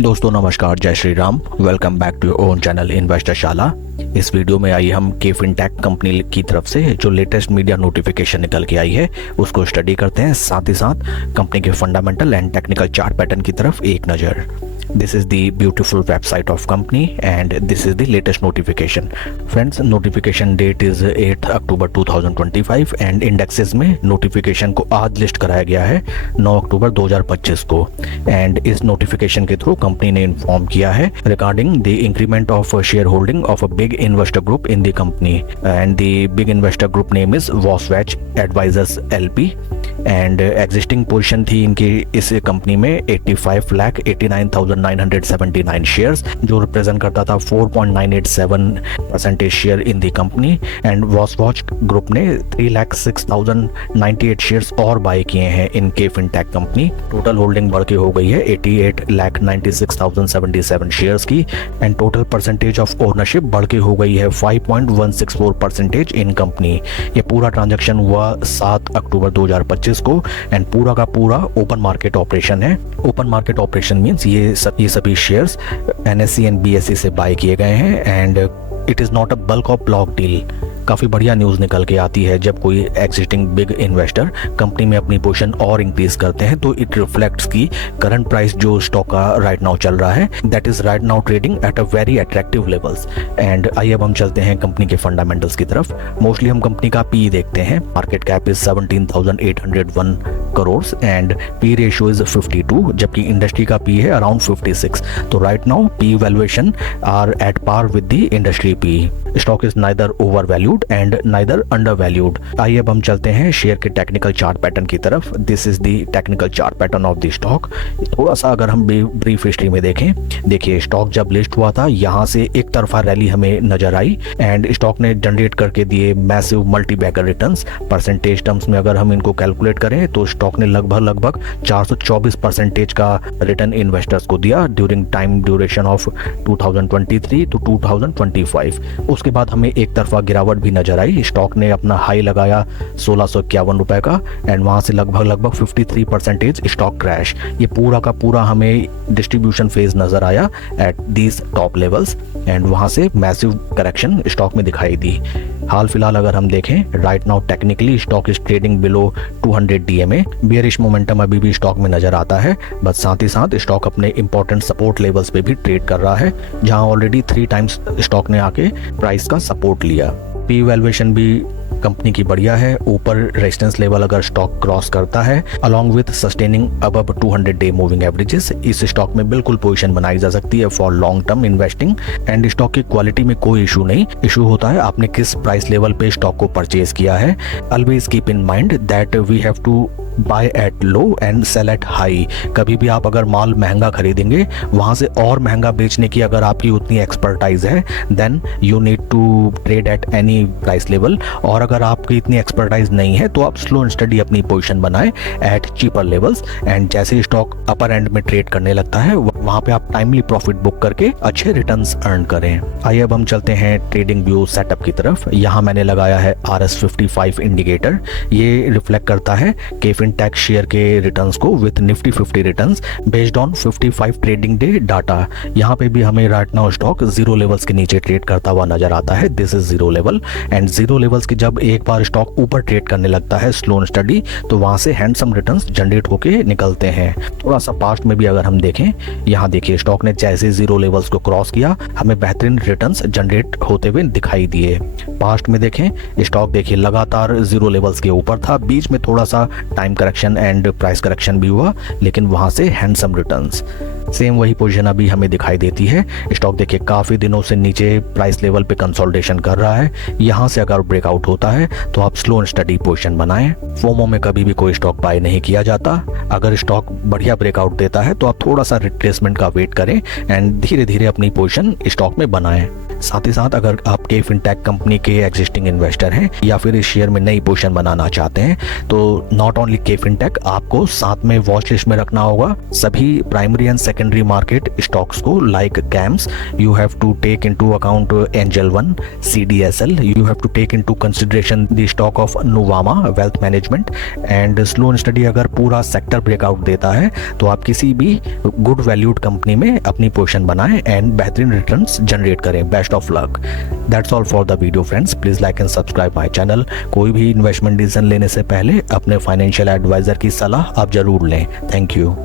दोस्तों नमस्कार, जय Shri Ram. Welcome back to your own channel investor Shala. इस वीडियो में आइए हम के फिनटेक कंपनी की तरफ से जो लेटेस्ट मीडिया नोटिफिकेशन निकल के आई है उसको स्टडी करते हैं, साथ ही साथ कंपनी के fundamental and technical chart pattern की तरफ एक नज़र। This is the beautiful website of company and this is the latest notification. Friends, notification date is 8th October 2025 and indexes में notification को आज लिस्ट कराया गया है 9 अक्टूबर 2025 को। एंड इस नोटिफिकेशन के थ्रू कंपनी ने इन्फॉर्म किया है regarding the increment of share holding of a big investor group in the company and the big investor group name is Wasatch advisors LP and existing position थी इनकी इस company में 85,89,979 shares, जो represent करता था 4.987% share in the company. And Wasatch group ने 3,06,098 shares और bye किए हैं इन K fintech company. Total holding बढ़ के हो गई है 88,96,077 शेयर्स की and total percentage of ownership बढ़ के हो गई है 5.164% इन कंपनी। ये पूरा ट्रांजैक्शन हुआ 7 अक्टूबर 2025 को एंड पूरा का पूरा ओपन मार्केट ऑपरेशन है। ओपन मार्केट ऑपरेशन मींस ये सभी शेयर्स NSE एंड BSE से बाय किए गए हैं and it is not a bulk of block deal. काफ़ी बढ़िया न्यूज़ निकल के आती है जब कोई एग्जिस्टिंग बिग इन्वेस्टर कंपनी में अपनी पोजीशन और इंक्रीज करते हैं, तो इट रिफ्लेक्ट्स की करंट प्राइस जो स्टॉक का राइट नाउ चल रहा है that is right now trading at a very attractive levels. And आइए अब हम चलते हैं कंपनी के फंडामेंटल्स की तरफ। मोस्टली हम कंपनी का पी देखते हैं। Market cap is 17,801 crore and P ratio is 52, जबकि इंडस्ट्री का पी है अराउंड 56। तो right now P valuation are at par with the industry P. Stock is neither over valued and neither under valued. आइए अब हम चलते हैं शेयर के टेक्निकल चार्ट पैटर्न की तरफ। This is the technical chart pattern of the stock. थोड़ा सा अगर हम ब्रीफ हिस्ट्री में देखें, देखिए स्टॉक जब लिस्ट हुआ था यहाँ से एक तरफा रैली हमें नजर आई एंड स्टॉक ने जनरेट करके दिए massive multi bagger returns. Percentage terms में अगर हम इनको कैलकुलेट करें तो स्टॉक ने लगभग 424% का रिटर्न इन्वेस्टर्स को दिया during time duration of 2023 to 2025। उसके बाद हमें एक तरफा गिरावट भी नजर आई। स्टॉक ने अपना हाई लगाया 1651 रुपए का एंड वहां से लगभग 53% स्टॉक क्रैश। ये पूरा का पूरा हमें डिस्ट्रीब्यूशन फेज नजर आया at these top levels and वहां से मैसिव करेक्शन स्टॉक में दिखाई दी। हाल फिलहाल अगर हम देखें, right now technically stock is trading below 200 DMA। Bearish momentum अभी भी स्टॉक में नजर आता है, बट साथ ही साथ स्टॉक अपने इंपॉर्टेंट सपोर्ट लेवल्स पे भी ट्रेड कर रहा है, जहां ऑलरेडी 3 टाइम्स स्टॉक ने आके प्राइस का सपोर्ट लिया। पी वैल्यूएशन भी कंपनी की बढ़िया है। ऊपर रेजिस्टेंस लेवल अगर स्टॉक क्रॉस करता है along with sustaining above 200 day moving averages, इस स्टॉक में बिल्कुल पोजीशन बनाई जा सकती है for long term investing. And stock की क्वालिटी में कोई इशू नहीं। इशू होता है आपने किस प्राइस लेवल पे स्टॉक को परचेज किया है। Always keep in mind that we have to buy at low and sell at high. कभी भी आप अगर माल महंगा खरीदेंगे, वहां से और महंगा बेचने की अगर आपकी उतनी एक्सपर्टाइज है, then you need to trade at any price level. और अगर आपकी इतनी एक्सपर्टाइज नहीं है तो आप स्लो एंड स्टडी अपनी पोजीशन बनाएं एट चीपर लेवल्स एंड जैसे स्टॉक अपर एंड में ट्रेड करने लगता है वहां पे आप टाइमली प्रॉफिट बुक करके अच्छे रिटर्न्स अर्न करें। आइए अब हम चलते हैं ट्रेडिंग व्यू सेटअप की तरफ। यहाँ मैंने लगाया है RS55 इंडिकेटर। ये रिफ्लेक्ट करता है के फिनटेक शेयर के रिटर्न्स को with Nifty 50 returns based on 55 trading day data. यहाँ पे भी हमें right now stock zero levels के नीचे ट्रेड करता हुआ नजर आता है। This is zero level and zero levels की जब एक बार स्टॉक ऊपर ट्रेड करने लगता है स्लो एंड स्टडी, तो वहां से हैंडसम रिटर्न्स जनरेट होके निकलते हैं। थोड़ा सा पास्ट में भी अगर हम देखें, यहाँ देखिए स्टॉक ने जैसे जीरो लेवल्स को क्रॉस किया हमें बेहतरीन रिटर्न्स जनरेट होते हुए दिखाई दिए। पास्ट में देखें स्टॉक देखिए लगातार जीरो लेवल्स के ऊपर था, बीच में थोड़ा सा time correction and price correction भी हुआ, लेकिन वहां से हैंडसम रिटर्न्स। सेम वही पोजीशन अभी हमें दिखाई देती है। स्टॉक देखिए काफी दिनों से नीचे प्राइस लेवल पे कंसोलिडेशन कर रहा है। यहाँ से अगर ब्रेकआउट होता है तो आप स्लो एंड स्टडी पोजीशन बनाएं। फोमो में कभी भी कोई स्टॉक बाय नहीं किया जाता। अगर स्टॉक बढ़िया ब्रेकआउट देता है तो आप थोड़ा सा रिट्रेसमेंट का वेट करें एंड धीरे धीरे अपनी पोजीशन स्टॉक में बनाएं। साथ ही साथ अगर आप के फिनटेक कंपनी के एग्जिस्टिंग इन्वेस्टर हैं या फिर इस शेयर में नई पोजीशन बनाना चाहते हैं, तो नॉट ओनली के फिनटेक आपको साथ में वॉच लिस्ट में रखना होगा सभी primary and secondary market stocks को like CAMS, you have to take into account Angel One, CDSL, you have to take into consideration the stock of Nuvama wealth management. And slow and study अगर पूरा sector breakout देता है तो आप किसी भी good valued company में अपनी पोजीशन बनाएं एंड बेहतरीन रिटर्न्स जनरेट करें। Best of luck. That's all for the video friends. Please like and subscribe my channel. कोई भी इन्वेस्टमेंट डिसीजन लेने से पहले अपने फाइनेंशियल एडवाइजर की सलाह आप जरूर लें। Thank you.